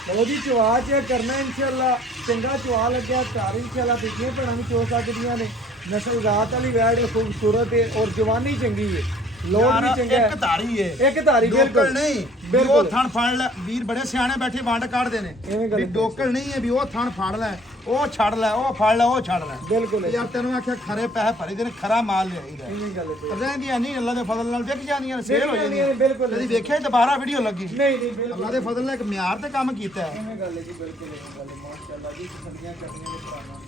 ਲੋ ਜੀ ਚੁਆ ਚੈੱਕ ਕਰਨਾ ਇਨਸ਼ਾਅੱਲਾ ਚੰਗਾ ਚੁਆ ਲੱਗਿਆ ਘਰ ਇਨਸ਼ਾਅੱਲਾ ਦੇਖੀਏ ਭੈਣਾਂ ਵੀ ਚੋ ਸਕਦੀਆਂ ਨੇ ਨਸਲ ਰਾਤ ਵਾਲੀ ਵੈੜ ਖੂਬਸੂਰਤ ਹੈ ਔਰ ਜਵਾਨੀ ਚੰਗੀ ਹੈ ਲੋਡ ਵੀ ਚੰਗਾ ਹੈ ਇੱਕ ਧਾਰੀ ਏ ਇੱਕ ਧਾਰੀ ਡੋਕਲ ਬਿਲਕੁਲ ਨਹੀਂ ਵੀ ਉਹ ਥਣ ਫੜ ਲੈ ਵੀਰ ਬੜੇ ਸਿਆਣੇ ਬੈਠੇ ਵੰਡ ਕੱਢਦੇ ਨੇ ਐਵੇਂ ਗੱਲ ਵੀ ਡੋਕਲ ਨਹੀਂ ਹੈ ਵੀ ਉਹ ਥਣ ਫੜ ਲੈ ਉਹ ਛੱਡ ਲੈ ਉਹ ਫੜ ਲੈ ਉਹ ਛੱਡ ਲੈ ਬਿਲਕੁਲ ਯਾਰ ਤੈਨੂੰ ਆਖਿਆ ਖਰੇ ਪੈਸੇ ਭਰੀ ਦੇ ਨੇ ਖਰਾ ਮਾਲ ਲਿਆਈਦਾ ਐਵੇਂ ਗੱਲ ਹੈ ਰਹਿੰਦੀਆਂ ਨਹੀਂ ਅੱਲਾ ਦੇ ਫਜ਼ਲ ਨਾਲ ਵਿਕ ਜਾਂਦੀਆਂ ਨੇ ਸੇਲ ਹੋ ਜਾਂਦੀਆਂ ਬਿਲਕੁਲ ਕਦੀ ਵੇਖਿਆ ਦੁਬਾਰਾ ਵੀਡੀਓ ਲੱਗੀ ਨਹੀਂ ਨਹੀਂ ਬਿਲਕੁਲ ਅੱਲਾ ਦੇ ਫਜ਼ਲ ਨਾਲ ਇੱਕ ਮਿਆਰ ਤੇ ਕੰਮ ਕੀਤਾ ਹੈ ਐਵੇਂ ਗੱਲ ਹੈ ਜੀ ਬਿਲਕੁਲ ਐਵੇਂ ਗੱਲ ਹੈ ਮਾਸ਼ਾਅੱਲਾ ਜੀ ਤਸੱਲੀਆਂ ਕਰਨੀਆਂ ਨੇ ਭਰਾਵਾਂ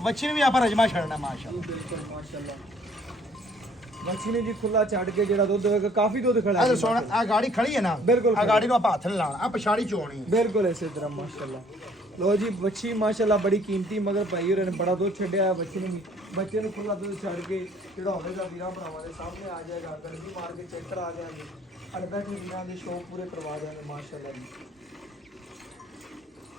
ਵੱਛੀ ਨੂੰ ਵੀ ਆਪਾਂ ਰਜਮਾ ਛੱਡਣਾ ਮਾਸ਼ਾਅੱਲਾ ਬਿਲਕੁਲ ਮਾਸ਼ਾਅੱਲਾ ਮੱਛੀ ਨੇ ਜੀ ਖੁੱਲਾ ਛੱਡ ਕੇ ਜਿਹੜਾ ਦੁੱਧ ਹੋਵੇਗਾ ਕਾਫੀ ਦੁੱਧ ਖੜਾ ਆ ਸੁਣ ਆ ਗਾੜੀ ਖੜੀ ਹੈ ਨਾ ਬਿਲਕੁਲ ਆ ਗਾੜੀ ਨੂੰ ਆਪਾਂ ਹੱਥ ਨੀ ਲਾਉਣਾ ਆ ਪਛਾੜੀ ਚੋਣੀ ਬਿਲਕੁਲ ਇਸੇ ਤਰ੍ਹਾਂ ਮਾਸ਼ਾਅੱਲਾ ਲੋ ਜੀ ਬੱਚੀ ਮਾਸ਼ਾਅੱਲਾ ਬੜੀ ਕੀਮਤੀ ਮਗਰ ਭਾਈ ਹੋਰਾਂ ਨੇ ਬੜਾ ਦੁੱਧ ਛੱਡਿਆ ਬੱਚੇ ਨੂੰ ਵੀ ਬੱਚੇ ਨੂੰ ਖੁੱਲਾ ਦੁੱਧ ਛੱਡ ਕੇ ਜਿਹੜਾ ਹੋਵੇਗਾ ਵੀਰਾਂ ਭਰਾਵਾਂ ਦੇ ਸਾਹਮਣੇ ਆ ਜਾਏਗਾ ਗੰਦੀ ਮਾਰ ਕੇ ਚੈੱਕ ਕਰਾ ਦੇਾਂਗੇ ਅਰਬਾ ਦੇ ਵੀਰਾਂ ਦੇ ਸ਼ੌਕ ਪੂਰੇ ਕਰਵਾ ਦੇਾਂਗੇ ਮਾਸ਼ਾਅੱਲਾ ਜੀ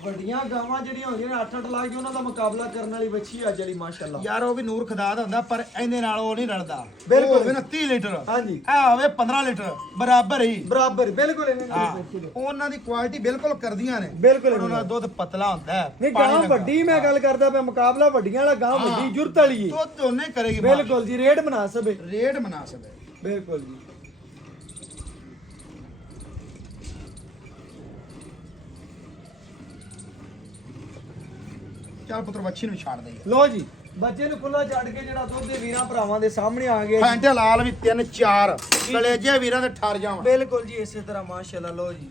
ਵੱਡੀਆਂ ਗਾਵਾਂ ਜਿਹੜੀਆਂ ਹੁੰਦੀਆਂ ਨੇ 8-8 ਲੱਖ ਦੀ ਉਹਨਾਂ ਦਾ ਮੁਕਾਬਲਾ ਕਰਨ ਵਾਲੀ ਬੱਚੀ ਆ ਜਿਹੜੀ ਮਾਸ਼ਾਅੱਲਾ ਯਾਰ ਉਹ ਵੀ ਨੂਰ ਖੁਦਾ ਦਾ ਹੁੰਦਾ ਪਰ ਇਹਦੇ ਨਾਲ ਉਹ ਨਹੀਂ ਰਲਦਾ ਬਿਲਕੁਲ। ਉਹ ਹੋਵੇ ਨਾ 30 ਲੀਟਰ ਹਾਂਜੀ ਆ ਹੋਵੇ 15 ਲੀਟਰ ਬਰਾਬਰ ਹੀ ਬਰਾਬਰ ਬਿਲਕੁਲ ਐਵੇਂ ਹਾਂ, ਬਿਲਕੁਲ ਉਹਨਾਂ ਦੀ ਕੁਆਲਿਟੀ ਬਿਲਕੁਲ ਕਰਦੀਆਂ ਨੇ ਬਿਲਕੁਲ ਪਰ ਉਹਨਾਂ ਦਾ ਦੁੱਧ ਪਤਲਾ ਹੁੰਦਾ ਹੈ ਨਹੀਂ ਪਾਣੀ ਗਾਂ ਲੱਗਾ। ਵੱਡੀ ਮੈਂ ਗੱਲ ਕਰਦਾ ਪਿਆ ਮੁਕਾਬਲਾ ਵੱਡੀਆਂ ਵਾਲਾ ਗਾਂ ਵੱਡੀ ਜੁਰਤ ਵਾਲੀ ਹੈ ਦੁੱਧ ਉਹਨੇ ਕਰੇਗੀ ਬਿਲਕੁਲ ਜੀ ਰੇਟ ਮੁਨਾਸਬ ਹੈ ਰੇਟ ਮਨਾਸਬ ਹੈ ਬਿਲਕੁਲ ਜੀ ਚੱਲ ਪੁੱਤਰ ਵੱਛੀ ਨੂੰ ਛੱਡ ਦੇ ਲੋ ਜੀ ਬੱਚੇ ਨੂੰ ਖੁੱਲਾ ਛੱਡ ਕੇ ਜਿਹੜਾ ਦੁੱਧ ਦੇ ਵੀਰਾਂ ਭਰਾਵਾਂ ਦੇ ਸਾਹਮਣੇ ਆ ਗਿਆ ਜੀ। ਫੈਂਟੇ ਲਾਲ ਵੀ 3-4 ਕਲੇਜੇ ਵੀਰਾਂ ਦੇ ਠਰ ਜਾਵਾਂ ਬਿਲਕੁਲ ਜੀ ਇਸੇ ਤਰ੍ਹਾਂ ਮਾਸ਼ਾਅੱਲਾ ਲੋ ਜੀ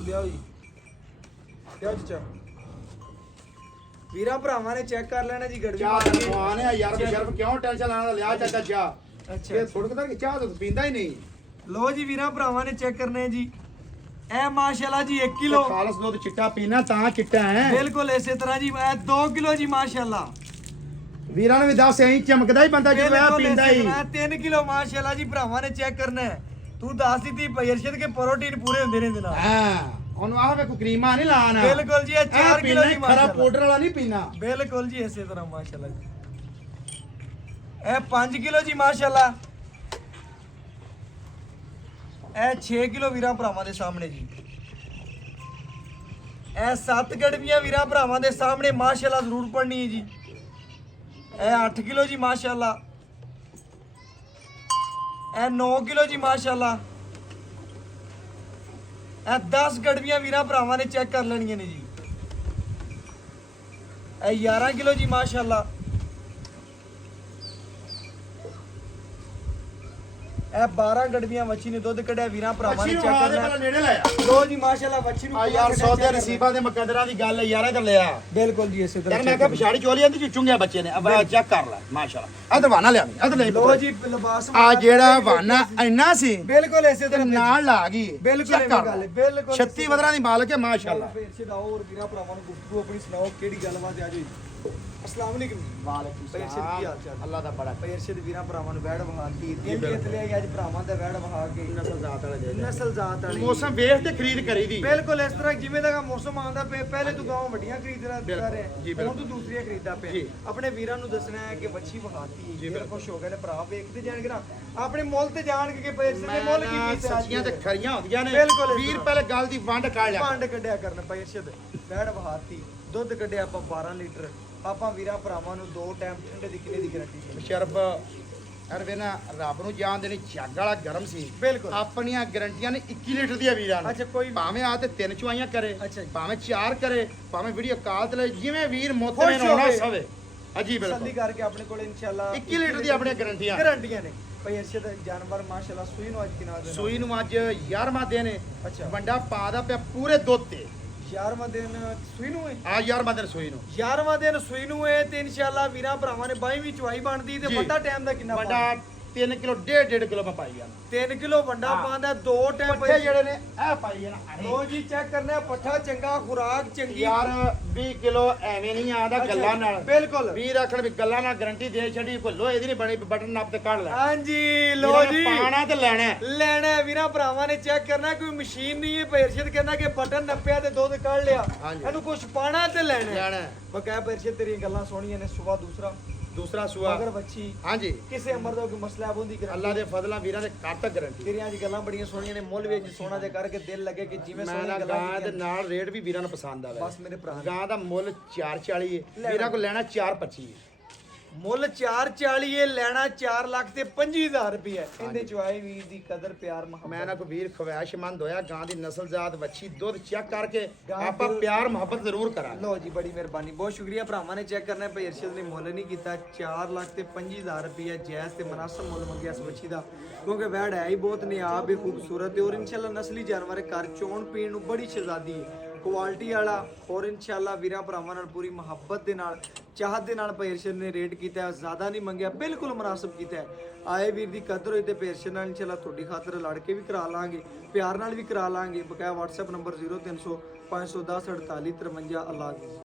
ਲਿਆਓ ਜੀ ਲਿਆਓ ਜੀ ਵੀਰਾਂ ਭਰਾਵਾਂ ਨੇ ਚੈੱਕ ਕਰ ਲੈਣਾ ਜੀ ਗੜਵੀ ਚਾਹ ਜਵਾਨ ਆ ਯਾਰ ਬਸ਼ਰਫ ਕਿਉਂ ਟੈਨਸ਼ਨ ਲਾਣਾ ਲਿਆ ਚਾਚਾ ਚਾਹ ਅੱਛਾ ਇਹ ਥੋੜਕ ਤਾਂ ਚਾਹ ਤਾਂ ਪੀਂਦਾ ਹੀ ਨਹੀਂ ਲੋ ਜੀ ਵੀਰਾਂ ਭਰਾਵਾਂ ਨੇ ਚੈੱਕ ਕਰਨੇ ਜੀ ਇਹ ਮਾਸ਼ਾਅੱਲਾ ਜੀ 1 ਕਿਲੋ ਖਾਲਸ ਦੁੱਧ ਚਿੱਟਾ ਪੀਣਾ ਤਾਂ ਚਿੱਟਾ ਹੈ ਬਿਲਕੁਲ ਇਸੇ ਤਰ੍ਹਾਂ ਜੀ ਇਹ 2 ਕਿਲੋ ਜੀ ਮਾਸ਼ਾਅੱਲਾ ਵੀਰਾਂ ਨੂੰ ਵੀ ਦੱਸ ਐਂ ਚਮਕਦਾ ਹੀ ਬੰਦਾ ਜਿਵੇਂ ਆ ਪੀਂਦਾ ਹੀ 3 ਕਿਲੋ ਮਾਸ਼ਾਅੱਲਾ ਜੀ ਭਰਾਵਾਂ ਨੇ ਚੈੱਕ ਕਰਨਾ ਹੈ ਤੂੰ ਦੱਸ ਦਿੱਤੀ ਭਾਈ ਅਰਸ਼ਦ ਕੇ ਪ੍ਰੋਟੀਨ ਪੂਰੇ ਹੁੰਦੇ ਨੇ ਇਹਦੇ ਨਾਲ ਹਾਂ ਉਹਨੂੰ ਆਹ ਵੇ ਕੋਈ ਕਰੀਮਾ ਨਹੀਂ ਲਾਣਾ ਬਿਲਕੁਲ ਜੀ ਇਹ 4 ਕਿਲੋ ਜੀ ਖਰਾ ਮਾਸ਼ਾਅੱਲਾ ਪਾਊਡਰ ਵਾਲਾ ਨਹੀਂ ਪੀਣਾ ਬਿਲਕੁਲ ਜੀ ਇਸੇ ਤਰ੍ਹਾਂ ਮਾਸ਼ਾਅੱਲਾ ਜੀ ਇਹ 5 ਕਿਲੋ ਜੀ ਮਾਸ਼ਾਅੱਲਾ ਇਹ 6 ਕਿਲੋ ਵੀਰਾਂ ਭਰਾਵਾਂ ਦੇ ਸਾਹਮਣੇ ਜੀ ਇਹ 7 ਗੜਵੀਆਂ ਵੀਰਾਂ ਭਰਾਵਾਂ ਦੇ ਸਾਹਮਣੇ ਮਾਸ਼ਾਅੱਲਾ ਜ਼ਰੂਰ ਪੜਨੀ ਹੈ ਜੀ ਇਹ 8 ਕਿਲੋ ਜੀ ਮਾਸ਼ਾਅੱਲਾ ਇਹ 9 ਕਿਲੋ ਜੀ ਮਾਸ਼ਾਅੱਲਾ ਇਹ 10 ਗੜਵੀਆਂ ਵੀਰਾਂ ਭਰਾਵਾਂ ਨੇ ਚੈੱਕ ਕਰ ਲੈਣੀਆਂ ਨੇ ਜੀ ਇਹ 11 ਕਿਲੋ ਜੀ ਮਾਸ਼ਾਅੱਲਾ ਇਹ 12 ਗੜਵੀਆਂ ਵੱਛੀ ਨੇ ਦੁੱਧ ਕੱਢਿਆ ਵੀਰਾਂ ਭਰਾਵਾਂ ਨੇ ਅੱਛੀ ਚੈੱਕ ਨੂੰ ਕਰਨਾ ਨੇੜੇ ਲਾਇਆ ਲੋ ਜੀ ਮਾਸ਼ਾਅੱਲਾ ਵੱਛੀ ਨੂੰ ਆ ਯਾਰ ਸੌਦੇ ਨਸੀਬਾਂ ਦੇ ਮੁਕੱਦਰਾਂ ਦੀ ਗੱਲ ਹੈ ਯਾਰ ਇਧਰ ਲਿਆ ਬਿਲਕੁਲ ਜੀ ਇਸੇ ਤਰ੍ਹਾਂ ਯਾਰ ਮੈਂ ਕਿਹਾ ਪਿਛਾੜੀ ਚੋਲੀ ਆਂਦੀ ਚੁੱਚੂਗੇ ਬੱਚੇ ਨੇ अब ਚੈੱਕ ਕਰ ਲੈ ਮਾਸ਼ਾਅੱਲਾ ਇਧਰ ਵਾਨਾ ਲਿਆ ਇਧਰ ਲੈ ਲੋ ਜੀ ਲਿਬਾਸ ਆ ਜਿਹੜਾ ਵਾਨਾ ਇੰਨਾ ਸੀ ਬਿਲਕੁਲ ਇਸੇ ਤਰ੍ਹਾਂ ਨਾਲ ਲਾ ਗਈ ਬਿਲਕੁਲ Check ਇਹ ਕਰ ਗੱਲ ਲੈ। ਹੈ ਬਿਲਕੁਲ 36 ਬਦਰਾਂ ਦੀ ਮਾਲਕ ਹੈ ਮਾਸ਼ਾਅੱਲਾ ਫਿਰ ਸਿਧਾਓ ਔਰ ਵੀਰਾਂ ਭਰਾਵਾਂ ਨੂੰ ਗੁਫ਼ਤਗੂ ਆਪਣੀ ਸੁਣਾਓ ਕਿਹੜੀ ਗੱਲਬਾਤ ਹੈ ਅੱਜ ਅਸਲਾਮ ਅਲੈਕੁਮ ਵਾਲੇਕੁਮ ਭਾਈ ਅਰਸ਼ਦ ਕੀ ਹਾਲ ਚਾਲ ਅੱਲਾ ਦਾ ਬੜਾ ਭਾਈ ਅਰਸ਼ਦ ਵੀਰਾਂ ਭਰਾਵਾਂ ਨੂੰ ਵੈੜ ਵਹਾਤੀ ਦਿਨ ਜਿੱਤ ਲਿਆ ਅੱਜ ਭਰਾਵਾਂ ਦਾ ਵੈੜ ਵਹਾ ਕੇ ਨਸਲ ਜ਼ਾਤ ਵਾਲਾ ਜੇ ਨਸਲ ਜ਼ਾਤ ਵਾਲੀ ਮੌਸਮ ਵੇਖ ਤੇ ਖਰੀਦ ਕਰੀਦੀ ਬਿਲਕੁਲ ਇਸ ਤਰ੍ਹਾਂ ਜਿਵੇਂ ਦਾ ਮੌਸਮ ਆਉਂਦਾ ਪਿਆ ਪਹਿਲੇ ਤੂੰ ਗਾਉਂ ਵੱਡੀਆਂ ਖਰੀਦਦਾ ਬਿਲਕੁਲ, ਕਰ ਰਿਹਾ ਜੀ, ਹੁਣ ਬਿਲਕੁਲ। ਤੂੰ ਦੂਸਰੀਆਂ ਖਰੀਦਦਾ ਪਿਆ ਜੀ। ਆਪਣੇ ਵੀਰਾਂ ਨੂੰ ਦੱਸਣਾ ਹੈ ਕਿ ਵੱਛੀ ਵਹਾਤੀ ਜੀ, ਦਿਲ ਬਿਲਕੁਲ। ਖੁਸ਼ ਹੋ ਗਏ ਨੇ ਭਰਾ ਵੇਖਦੇ ਜਾਣਗੇ ਨਾ ਆਪਣੇ ਮੁੱਲ ਤੇ ਜਾਣਗੇ ਕਿ ਭਾਈ ਅਰਸ਼ਦ ਨੇ ਮੁੱਲ ਕੀ ਕੀਤਾ ਸੱਚੀਆਂ ਤੇ ਖਰੀਆਂ ਹੁੰਦੀਆਂ ਨੇ ਬਿਲਕੁਲ ਇਸ ਵੀਰ ਤਰ੍ਹਾਂ। ਪਹਿਲੇ ਗੱਲ ਦੀ ਵੰਡ ਕਰ ਲਿਆ ਭਾਂਡ ਕੱਢਿਆ ਕਰਨ ਭਾਈ ਅਰਸ਼ਦ ਵੈੜ ਵਹਾਤੀ ਦੁੱਧ ਕੱਢਿਆ ਆਪਾਂ 12 ਲੀਟਰ ਆਪਾਂ ਵੀਰਾਂ ਭਰਾਵਾਂ ਨੂੰ 2 ਟਾਈਮ ਠੰਡੇ ਦੀ ਕਿੰਨੇ ਦੀ ਗਾਰੰਟੀ ਦੇ ਸ਼ਰਫ ਅਰਵੇ ਨਾ ਰੱਬ ਨੂੰ ਜਾਣ ਦੇਣੀ ਝੱਗ ਵਾਲਾ ਗਰਮ ਸੀ ਬਿਲਕੁਲ ਆਪਣੀਆਂ ਗਾਰੰਟੀਆਂ ਨੇ 21 ਲੀਟਰ ਦੀਆਂ ਵੀਰਾਂ ਨੂੰ ਅੱਛਾ ਕੋਈ ਭਾਵੇਂ ਆ ਤੇ 3 ਚੁਆਈਆਂ ਕਰੇ ਅੱਛਾ ਜੀ। ਭਾਵੇਂ 4 ਕਰੇ ਭਾਵੇਂ ਵੀਡੀਓ ਕਾਲ ਤੇ ਲੈ ਜਿਵੇਂ ਵੀਰ ਮੋਤੇ ਖੁਸ਼ ਨੇ ਆਉਣਾ ਹੋਵੇ। ਸਵੇ ਅਜੀ ਤਸੱਲੀ ਬਿਲਕੁਲ ਕਰਕੇ ਆਪਣੇ ਕੋਲ ਇਨਸ਼ਾਅੱਲਾ 21 ਲੀਟਰ ਦੀ ਆਪਣੀਆਂ ਗਾਰੰਟੀਆਂ ਗਾਰੰਟੀਆਂ ਨੇ ਭਾਈ ਅਰਸ਼ਦ ਜਾਨਵਰ ਮਾਸ਼ਾਅੱਲਾ ਸੂਈ ਨੂੰ ਅੱਜ ਕਿਨਾਂ ਦੇ ਸੂਈ ਨੂੰ ਅੱਜ 11ਵਾਂ ਦਿਨ ਹੈ ਅੱਛਾ ਵੰਡਾ ਪਾ ਦਾ ਪਿਆ ਪੂਰੇ ਦੁੱਧ ਤੇ 11ਵਾਂ ਦਿਨ ਸੂਈ ਨੂੰ ਹੈ ਆ 11ਵਾਂ ਦਿਨ ਸੂਈ ਨੂੰ 11ਵਾਂ ਦਿਨ ਸੂਈ ਨੂੰ ਹੈ ਤੇ ਇਨਸ਼ਾਅੱਲਾ ਵੀਰਾਂ ਭਰਾਵਾਂ ਨੇ 22ਵੀਂ ਚੁਆਈ ਬਣਦੀ ਤੇ ਜੀ। ਵੱਡਾ ਟਾਈਮ ਦਾ ਕਿੰਨਾ ਵੰਡਾ 3 ਕਿਲੋ 1.5 ਕਿਲੋ ਮੈਂ ਪਾਈ ਜਾਣਾ 3 ਕਿਲੋ ਵੱਡਾ ਹਾਂ। ਪਾਉਂਦਾ 2 ਟਾਈਮ ਪੱਠੇ ਜਿਹੜੇ ਨੇ ਇਹ ਪਾਈ ਜਾਣਾ ਲੋ ਜੀ ਚੈੱਕ ਕਰਨਾ ਪੱਠਾ ਚੰਗਾ ਖੁਰਾਕ ਚੰਗੀ ਯਾਰ 20 ਕਿਲੋ ਐਵੇਂ ਨਹੀਂ ਆਂਦਾ ਅੱਛਾ, ਗੱਲਾਂ ਨਾਲ ਬਿਲਕੁਲ ਵੀਰ ਆਖਣ ਵੀ ਗੱਲਾਂ ਨਾਲ ਗਾਰੰਟੀ ਦੇ ਛੱਡੀ ਕੋਈ ਲੋਹੇ ਦੀ ਨਹੀਂ ਬਣੀ ਵੀ ਬਟਨ ਨੱਪ ਤੇ ਕੱਢ ਲੈ ਹਾਂਜੀ ਲੋ ਵੀਰਾਂ ਨੇ ਜੀ ਪਾਣਾ ਤੇ ਲੈਣਾ ਹੈ। ਲੈਣਾ ਹੈ ਵੀਰਾਂ ਭਰਾਵਾਂ ਨੇ ਚੈੱਕ ਕਰਨਾ ਕੋਈ ਮਸ਼ੀਨ ਨਹੀਂ ਹੈ ਪਰਸ਼ਦ ਕਹਿੰਦਾ ਕਿ ਬਟਨ ਨੱਪਿਆ ਤੇ ਦੁੱਧ ਕੱਢ ਲਿਆ ਹਾਂਜੀ। ਇਹਨੂੰ ਕੁਝ ਪਾਣਾ ਤੇ ਲੈਣਾ ਲੈਣਾ ਹੈ। ਬਕਾਇਆ ਪਰਸ਼ਦ ਤੇਰੀਆਂ ਗੱਲਾਂ ਸੋਹਣੀਆਂ ਨੇ ਸੁਬਾ ਦੂਸਰਾ ਸੂਆ ਅਗਰ ਬੱਚੀ ਹਾਂਜੀ ਕਿਸੇ ਅਮਰ ਦਾ ਕੋਈ ਮਸਲਾ ਬੁੰਦੀ ਕਰ ਅੱਲਾ ਦੇ ਫਜ਼ਲਾਂ ਵੀਰਾਂ ਦੇ ਘਰ ਤੱਕ ਗਾਰੰਟੀ ਤੇਰੀਆਂ ਅੱਜ ਗੱਲਾਂ ਬੜੀਆਂ ਸੋਹਣੀਆਂ ਨੇ ਮੁੱਲ ਵਿੱਚ ਸੋਹਣਾ ਦੇ ਕਰਕੇ ਦਿਲ ਲੱਗੇ ਕਿ ਜਿਵੇਂ ਮੈਂ ਸੋਹਣੀਆਂ ਨਾ ਗੱਲਾਂ ਗਾਂ ਦੇ ਕੀਤੀਆਂ। ਨਾਲ ਰੇਟ ਵੀ ਵੀਰਾਂ ਨੂੰ ਪਸੰਦ ਆਵੇ ਬਸ ਮੇਰੇ ਭਰਾ ਨੇ। ਗਾਂ ਦਾ ਮੁੱਲ 440 ਹੈ ਵੀਰਾਂ ਕੋਲ ਲੈਣਾ 425 ਹੈ ਮੁੱਲ 440 ਹੈ ਲੈਣਾ 4 ਲੱਖ ਤੇ 25000 ਰੁਪਏ ਇਹਦੇ ਚੁਆਏ ਵੀਰ ਦੀ ਕਦਰ ਪਿਆਰ ਮੁਹੱਬਤ ਮੈਂ ਨਾ ਕੋਈ ਵੀਰ ਖਵਾਇਸ਼ਮੰਦ ਹੋਇਆ ਗਾਂ ਦੀ ਨਸਲ ਜ਼ਾਤ ਵੱਛੀ ਦੁੱਧ ਚੈੱਕ ਕਰਕੇ ਗਾਂ ਆਪਾਂ ਦਿਲ- ਪਿਆਰ ਮੁਹੱਬਤ ਜ਼ਰੂਰ ਕਰਾਂਗੇ ਲੋ ਜੀ ਬੜੀ ਮਿਹਰਬਾਨੀ ਬਹੁਤ ਸ਼ੁਕਰੀਆ ਭਰਾਵਾਂ ਨੇ ਚੈੱਕ ਕਰਨਾ ਭਾਈ ਅਰਸ਼ਦ ਨੇ ਮੁੱਲ ਨਹੀਂ ਕੀਤਾ 4 ਲੱਖ ਤੇ 25000 ਰੁਪਏ ਜਾਇਜ਼ ਤੇ ਮਨਾਸਬ ਮੁੱਲ ਮੰਗਿਆ ਇਸ ਬੱਚੀ ਦਾ ਕਿਉਂਕਿ ਵੈੜ ਹੈ ਹੀ ਬਹੁਤ ਨਿਆਬ ਹੈ ਖੂਬਸੂਰਤ ਹੈ ਔਰ ਇਨਸ਼ਾਅੱਲਾ ਨਸਲੀ ਜਾਨਵਰ ਹੈ ਘਰ ਚੋਣ ਪੀਣ ਨੂੰ ਬੜੀ ਸ਼ਹਿਜ਼ਾਦੀ ਹੈ ਕੁਆਲਿਟੀ ਵਾਲਾ ਔਰ ਇਨਸ਼ਾਅੱਲਾ ਵੀਰਾਂ ਭਰਾਵਾਂ ਨਾਲ ਪੂਰੀ ਮੁਹੱਬਤ ਦੇ ਨਾਲ ਚਾਹਤ ਦੇ ਨਾਲ ਭਾਈ ਅਰਸ਼ਦ ਨੇ ਰੇਟ ਕੀਤਾ ਹੈ, ਜ਼ਿਆਦਾ ਨਹੀਂ ਮੰਗਿਆ ਬਿਲਕੁਲ ਮੁਨਾਸਬ ਕੀਤਾ ਹੈ। ਆਏ ਵੀਰ ਦੀ ਕਦਰ ਹੋਈ ਤੇ ਭਾਈ ਅਰਸ਼ਦ ਨਾਲ ਇਨਸ਼ਾਅੱਲਾ ਤੁਹਾਡੀ ਖਾਤਰ ਲੜ ਕੇ ਵੀ ਕਰਾ ਲਾਂਗੇ ਪਿਆਰ ਨਾਲ ਵੀ ਕਰਾ ਲਾਂਗੇ ਬਕਾਇਆ WhatsApp ਨੰਬਰ 0300 510 48 53 ਅੱਲਾਹ ਹਾਫਿਜ਼।